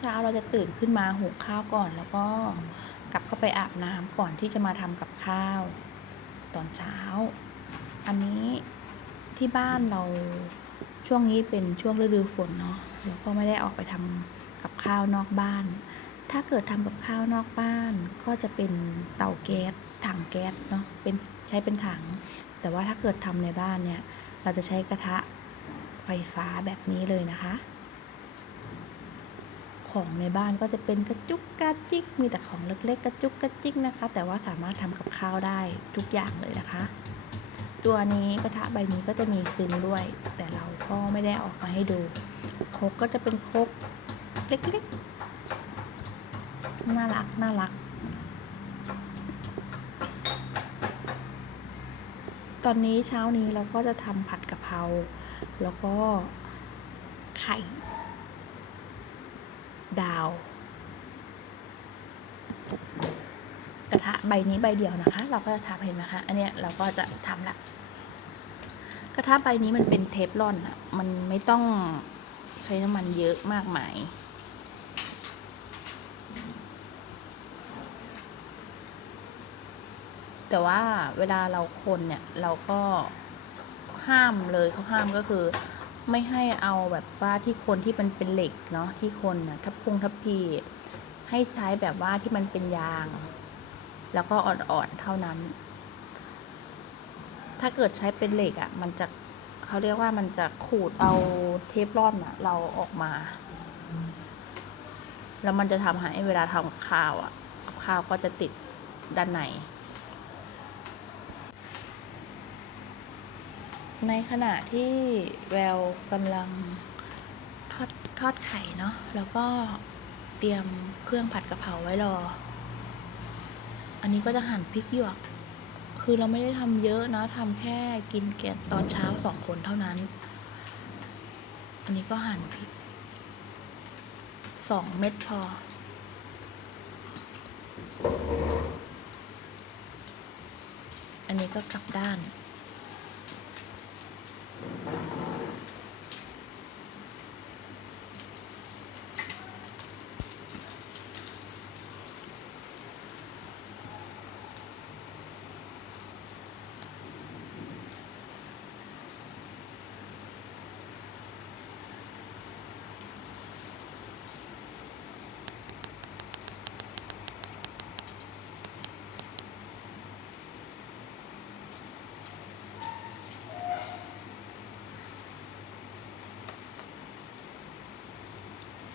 เช้าๆเราจะตื่นขึ้นมาหุงข้าวก่อน แล้วก็กลับเข้าไปอาบน้ำก่อนที่จะมาทำกับข้าว ตอนเช้า อันนี้ที่บ้านเราช่วงนี้เป็นช่วงฤดูฝนเนาะแล้วก็ไม่ได้ออกไปทำกับข้าวนอกบ้าน ถ้าเกิดทำกับข้าวนอกบ้านก็จะเป็นเตาแก๊สถังแก๊สเนาะเป็นใช้เป็นถัง แต่ว่าถ้าเกิดทำในบ้านเนี่ย เราจะใช้กระทะไฟฟ้าแบบนี้เลยนะคะ ของในบ้านก็จะเป็นกระจุกกระจิก มีแต่ของเล็กๆ กระจุกกระจิกนะคะ แต่ว่าสามารถทำกับข้าวได้ทุกอย่างเลยนะคะ ตัวนี้กระทะใบนี้ก็จะมีซึ้งด้วย แต่เราก็ไม่ได้ออกมาให้ดูคกก็จะเป็นคกเล็กๆ น่ารักน่ารัก ตอนนี้เช้านี้เราก็จะทำผัดกะเพราแล้วก็ไข่ ดาว กระทะใบนี้ใบเดียวนะคะ เราก็จะทำเห็นไหมคะ อันเนี้ยเราก็จะทำละ กระทะใบนี้มันเป็นเทฟลอนอะมันไม่ต้องใช้น้ำมันเยอะมากมายแต่ว่าเวลาเราคนเนี่ยเราก็ห้ามเลยเขาห้ามก็คือ ไม่ให้เอาแบบว่าที่คนที่มันเป็นเหล็กเนาะที่คนนะทับพงทับพีให้ใช้แบบว่าที่มันเป็นยาง แล้วก็อ่อนๆเท่านั้น ถ้าเกิดใช้เป็นเหล็กอะ่ะ มันจะเขาเรียกว่ามันจะขูดเอาเทฟลอนอะ่ะเราออกมา แล้วมันจะทำให้เวลาทำข้าวอะ่ะข้าวก็จะติดด้านใน ในขณะที่แววกำลังทอดทอดไข่เนาะแล้วก็เตรียมเครื่องผัดกะเพราไว้รอ อันนี้ก็จะหั่นพริกหยวก คือเราไม่ได้ทำเยอะนะทำแค่กินแกงตอนเช้าสองคนเท่านั้น อันนี้ก็หั่นพริกสองเม็ดพอ อันนี้ก็กลับด้าน Thank you.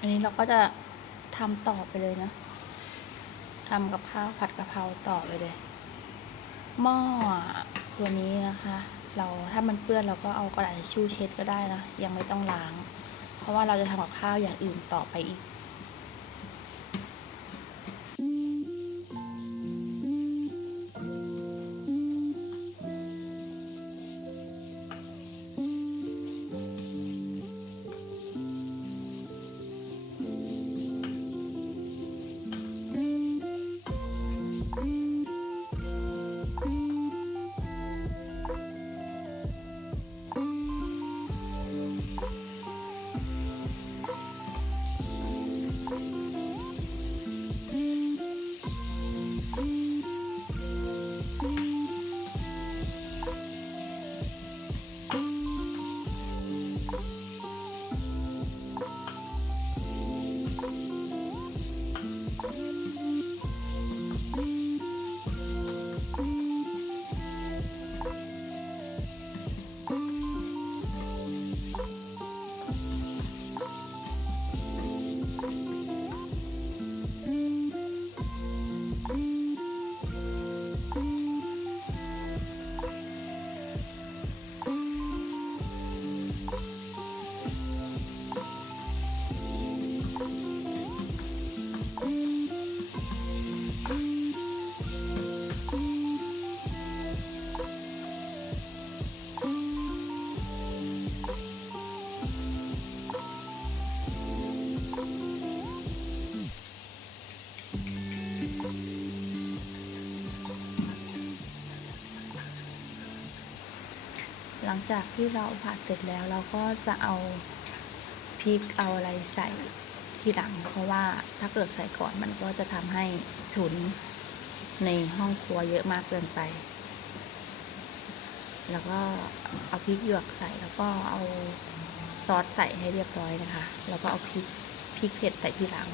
นนี้เราก็จะทำต่อไปเลยนะทำกับข้าวผัดกะเพราต่อไปเลย หม้อตัวนี้นะคะ เราถ้ามันเปื้อนเราก็เอากระดาษทิชชู่เช็ดก็ได้นะ ยังไม่ต้องล้าง เพราะว่าเราจะทำกับข้าวอย่างอื่นต่อไปอีก งจากที่เราผัดเสร็จแล้วเราก็จะเอาพริกเอาอะไรใส่ทีทีหลัง เพราะว่าถ้าเกิดใส่ก่อนมันก็จะทำให้ฉุนในห้องครัวเยอะมากเกินไป แล้วก็เอาพริกหยวกใส่แล้วก็เอาซอสใส่ให้เรียบร้อยนะคะ แล้วก็เอาพริกพริกเผ็ดใส่ทีหลัง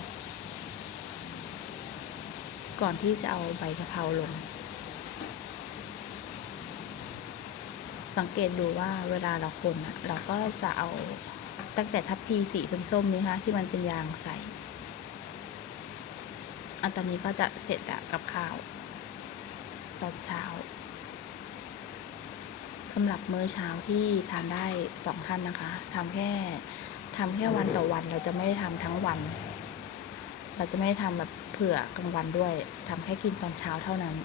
ก่อนที่จะเอาใบกะเพราลง สังเกตดูว่าเวลาเราคนอะเราก็จะเอาตั้งแต่ทัพพีสีส้มๆนี้ค่ะที่มันเป็นยางใส่อันตอนนี้ก็จะเสร็จแล้วกับข้าว ตอนเช้าสำหรับมื้อเช้าที่ทานได้สองท่านนะคะทำแค่ทำแค่วันต่อวัน เราจะไม่ได้ทำทั้งวัน เราจะไม่ได้ทำแบบเผื่อกลางวันด้วยทำแค่กินตอนเช้าเท่านั้น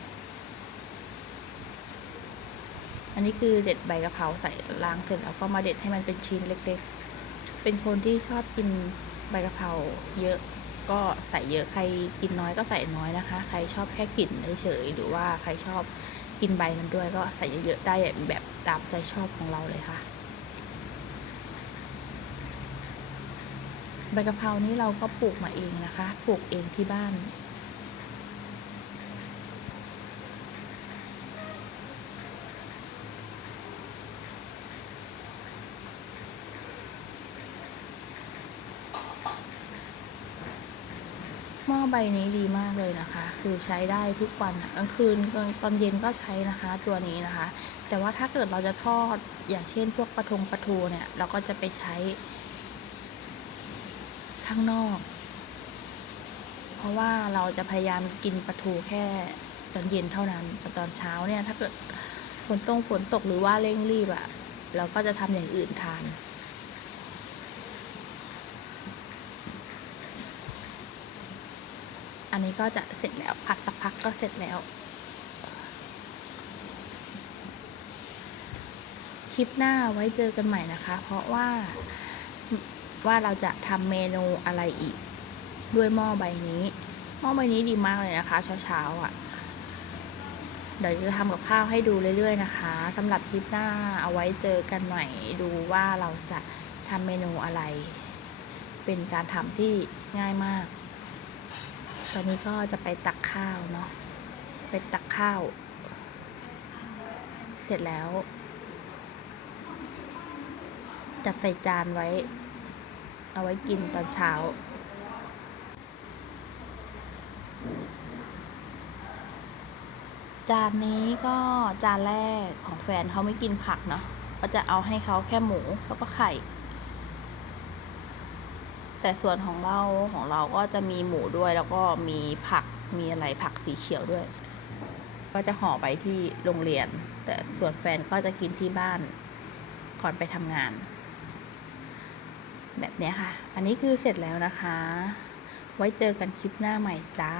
อันนี้คือเด็ดใบกะเพราใส่ล้างเสร็จแล้วก็มาเด็ดให้มันเป็นชิ้นเล็ก ๆ เป็นคนที่ชอบกินใบกะเพราเยอะก็ใส่เยอะใครกินน้อยก็ใส่น้อยนะคะ ใครชอบแค่กลิ่นเฉยๆหรือว่าใครชอบกินใบมันด้วยก็ใส่เยอะๆได้แบบตามใจชอบของเราเลยค่ะใบกะเพรานี้เราก็ปลูกมาเองนะคะ ปลูกเองที่บ้าน ใบนี้ดีมากเลยนะคะ คือใช้ได้ทุกวันอะกลางคืนตอนเย็นก็ใช้นะคะ ตัวนี้นะคะ แต่ว่าถ้าเกิดเราจะทอดอย่างเช่น พวกปลาทงปลาทูเนี่ย เราก็จะไปใช้ ข้างนอก เพราะว่าเราจะพยายามกินปลาทูแค่ตอนเย็นเท่านั้นแต่ตอนเช้าเนี่ย ถ้าเกิดฝนตกฝนตกหรือว่าเร่งรีบอะเราก็จะทำอย่างอื่นทาน อันนี้ก็จะเสร็จแล้วผัดสักพักก็เสร็จแล้ว คลิปหน้าไว้เจอกันใหม่นะคะ เพราะว่าว่าเราจะทำเมนูอะไรอีก ด้วยหม้อใบนี้ หม้อใบนี้ดีมากเลยนะคะ เช้าๆอะ่ะ เดี๋ยวจะทำกับข้าวให้ดูเรื่อยๆนะคะสำหรับคลิปหน้าเอาไว้เจอกันใหม่ดูว่าเราจะทำเมนูอะไร เป็นการทำที่ง่ายมาก ตอนนี้ก็จะไปตักข้าวเนาะ ไปตักข้าว เสร็จแล้ว จัดใส่จานไว้ เอาไว้กินตอนเช้าจานนี้ก็จานแรกของแฟนเขาไม่กินผักเนาะ ก็จะเอาให้เขาแค่หมูแล้วก็ไข่ แต่ส่วนของเราของเราก็จะมีหมูด้วยแล้วก็มีผักมีอะไรผักสีเขียวด้วย ก็จะห่อไปที่โรงเรียน แต่ส่วนแฟนก็จะกินที่บ้านก่อนไปทำงาน แบบนี้ค่ะ อันนี้คือเสร็จแล้วนะคะ ไว้เจอกันคลิปหน้าใหม่จ้า